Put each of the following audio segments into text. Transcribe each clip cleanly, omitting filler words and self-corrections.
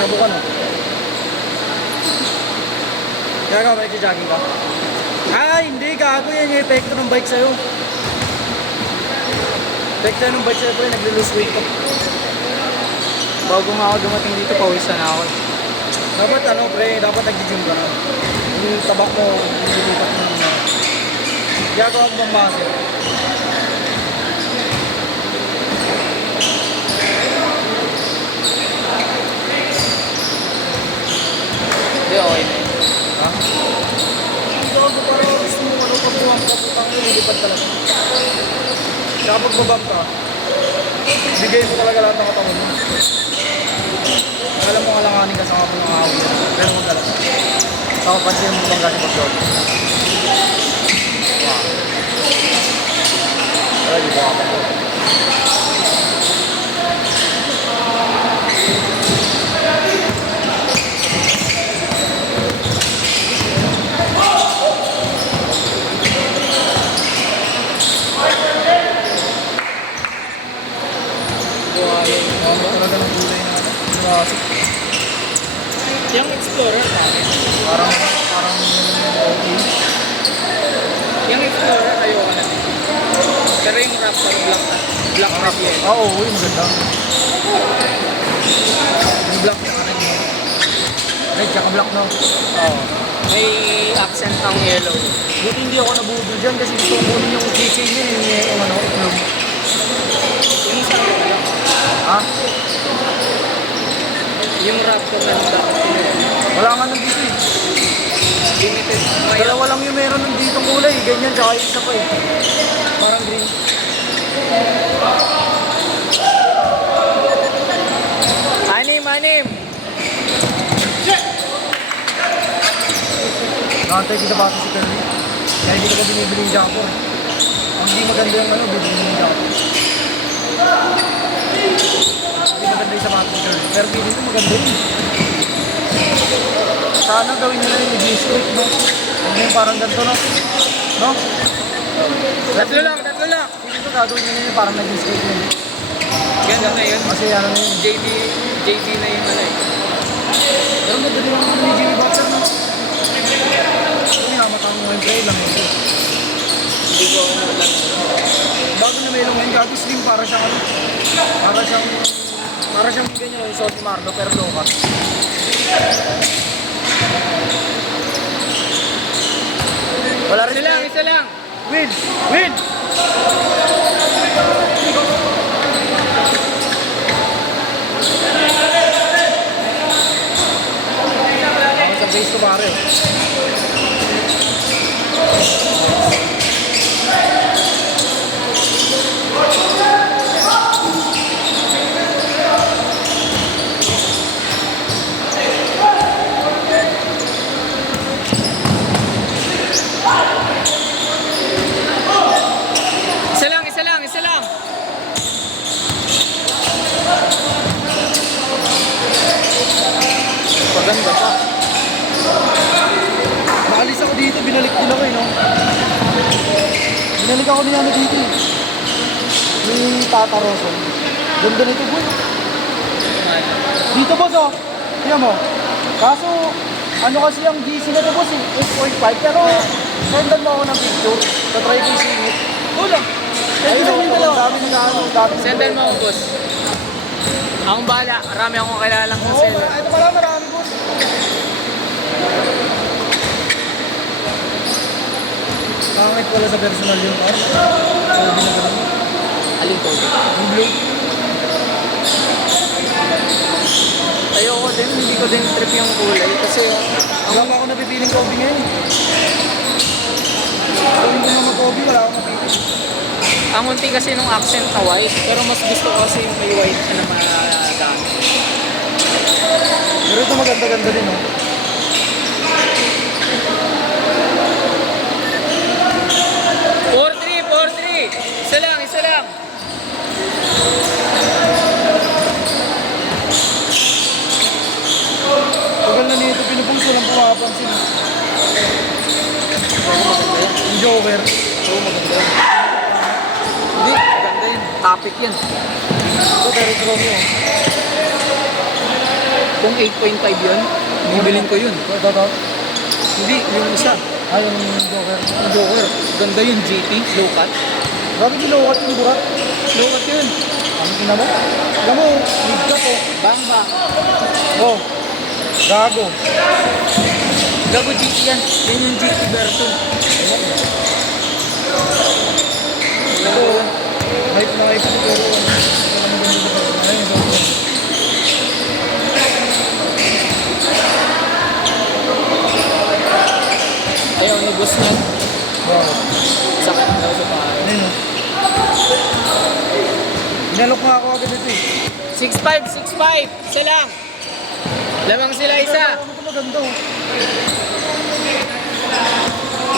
Subukan mo. Gago, may jogging ka? Hindi, gago yan yung epekto ng bike sa'yo. Epekto ng bike sa'yo, nagli-lose weight ka. Bago nga ako dumating dito, pawisan na ako. Dapat dapat nag-gym ka na. Yung tabak mo, nililipat mo na. Gagawa mo bang muscle? Hindi, okay na yun. Ha? Gago, parang gusto mo pagbuwang ka, putang nililipat talaga. Kaya pagbabang ka, bigay mo talaga lahat ng katawan mo. Alam mo alanganin ka sa mga pangangawin. Pero mo talaga. Saka pansin mo bang kasi pag-short. Wow. Ay, di ba ka pa. Talaga ng kulay na Jurassic. Yung Explorer namin. Parang okay. Yung Explorer, ayoko na. Pero yung Raptor black na yun. Oo, maganda. Yung black na red. Red tsaka black no? Oo. May accent ng yellow. Buti hindi ako nabudol dyan kasi gusto ko kunin yung keychain niya yung itlog. Yung isang lang. Ha? Yung Raptor na dapat pinili. Wala nga nandito eh. Limited. Dalawa lang yung meron nandito kulay. Ganyan tsaka yung isa pa eh. Parang green. Anim! Nakantay kita bata si Curly. Kaya hindi ko pa binibili yung jumper eh. Ang hindi maganda yung bibili yung jumper. Hindi maganda yung sapatos ni Curly. Pero pili ko maganda yun. Sana gawin nila yung G-Street, no? Huwag na yung parang ganito, no? No? Tatlo lang! Pili ko gagawin nila yung parang nag-G-Street yun. Ganda na yun. Kasi ano na yun. JD na yun na eh. Pero madali lang naman yung Jimmy Boxer, no? Minamatang mo yung play lang yun. Hindi ko ako lang. Bago na may ngayon, gago slim para siyang ano? Para siyang ganyan yung Soti Marlo pero low cut. Wala rin Isa lang! Win! Ako sa base ko pare. Isa lang! Paganda pa. Naalis ako dito, binalik din ako eh, no? Binalik ako niya dito eh. Yung Tata Rosso. Ganda nito, boy. Dito, boss, oh. Tingnan mo. Kaso, ano kasi ang GC na to, boss, eh. 8.5. Pero, sendan mo ako ng picture. Tatry ko yung singit. Ulang! Ayun, ang dami nag-ano. Sendan mo ako, boss. Akong bahala. Marami akong kilalang Oo, seller. ito pala, marami, boss. Pangit pala sa personal yung car. Sabi na gano'n. Alin ko? Yung blue. Ayoko din. Hindi ko din trip yung kulay. Kasi Wala pa ako napipiling Kobe ngayon. Kung hindi naman Kobe, wala akong napipiling. ang unti kasi nung accent na white. Pero mas gusto ko kasi yung may white siya na magagamit. Pero ito maganda-ganda din, oh. Isa lang. Tagal na nito, pinupuso lang pumapansin. Yung Joker. Oo, maganda yun. Hindi, maganda yun. Topic yun. Ito, Derek Romeo. Kung 8.5 yun, bibilin ko yun. Ito. Hindi, yung isa. Ay, yung Joker. Yung Joker. Ganda yung GT, low cut. Grabe niluwat yung burat. Low cut yun. Ang ina mo. Alam mo, lead ka to. Bang bang. Oh. Gago. Gago GT yan. Yan yung GT version. Ito. Hype na hype siguro. Ayun, ito. Ayaw, nubos niyan. Wow. Sakit daw sa bahay. Ayun, oh. Inalok nga ako agad ito eh. 6.5, 6.5. Isa lang. Lamang sila isa. Ano ito maganda oh.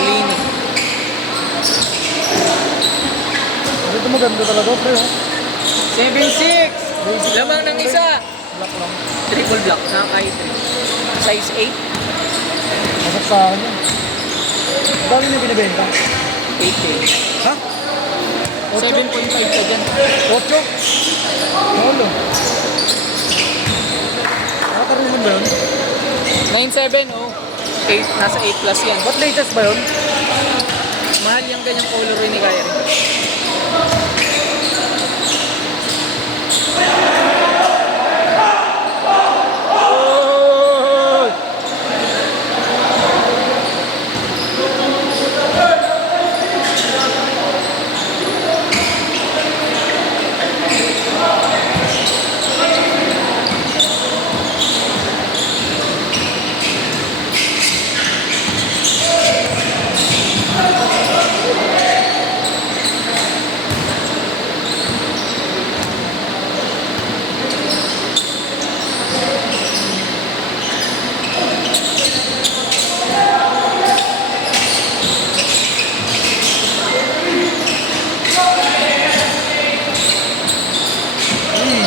Linis. Ito maganda talaga, pre oh. 7.6. Lamang ng isa. Black lang. Triple block. Naka-i3. Size 8. Masap sa akin yan. Dami na binibenta. 8K. Ha? 7.5 ka dyan. 8? Ano? Nakataruman ba yun? 9.7 oh. 8, nasa 8 plus yan. Ba't latest ba yun? Mahal yung ganyang colorway ni Kyrie.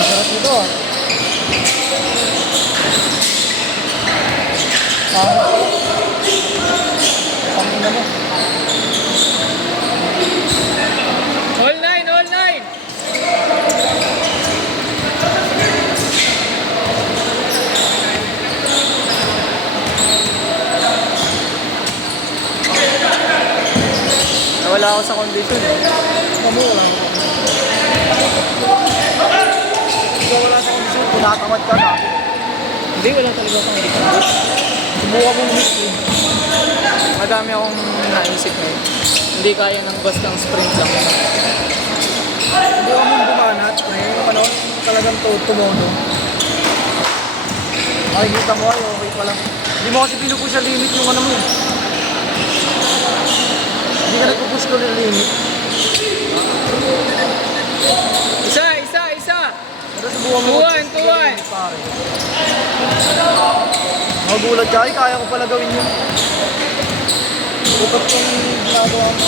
Sarap ito ah. Ang ina mo. All 9, all 9. Nawala ako sa condition eh. Ano wala mo. Ikaw wala sa kondisyon, tinatamad ka na. Hindi, wala talaga akong condition. Subukan mo ulit eh. Madami akong naisip ngayon. Hindi kaya ng bastang sprint lang. Hindi ka mong bumanat. Ngayon ano, talagang tumono. Makikita mo ay okay pala. Hindi mo kasi pinupush ang limit yung ano mo. Hindi ka nagpupush ko ng limit. Isa, isa, isa. Pero subukan mo. Tuwan, tuwan. Pare. Magulat ka, ay kaya ko pala gawin yun. Bukat kong ginagawa mo.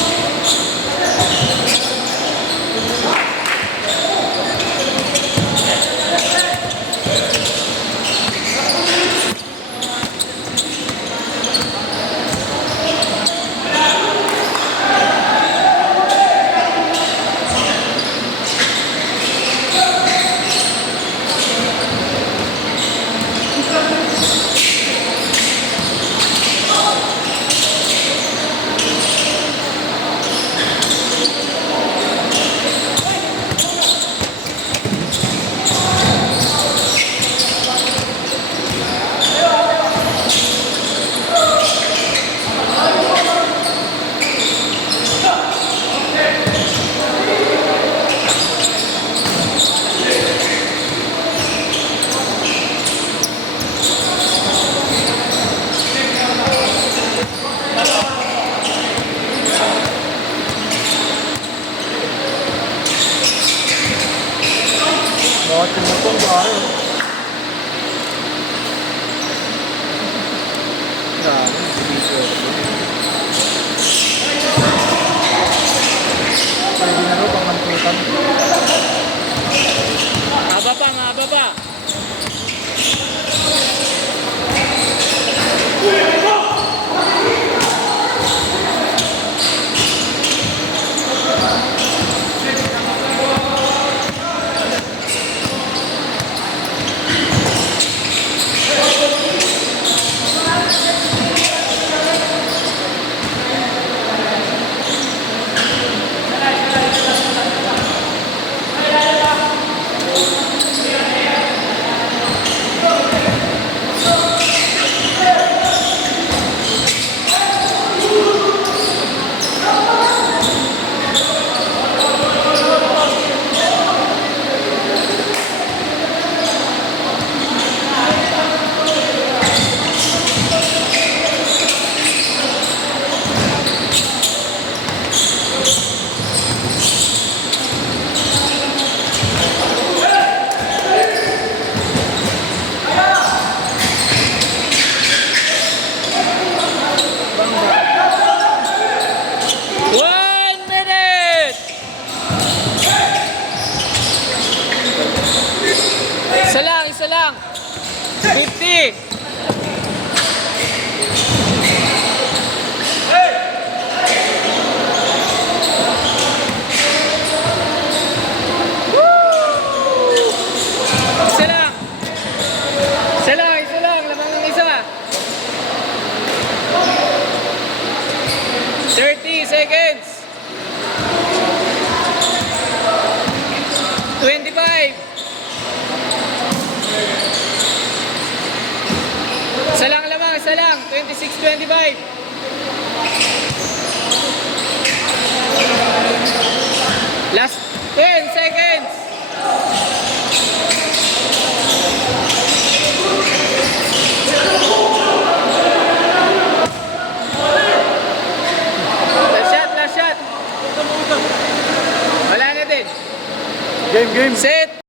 Bakit yung motor pare? Grabe, dito. Pwede na rin pang mantutan. Haba pa, mahaba pa. isa lang. 50. Isa lang. Isa lang. Lamang ng isa. 30 seconds. 25. Isa lang lamang, isa lang. 26, 25. Last 10 seconds. Last shot. Wala na din. Game. Set.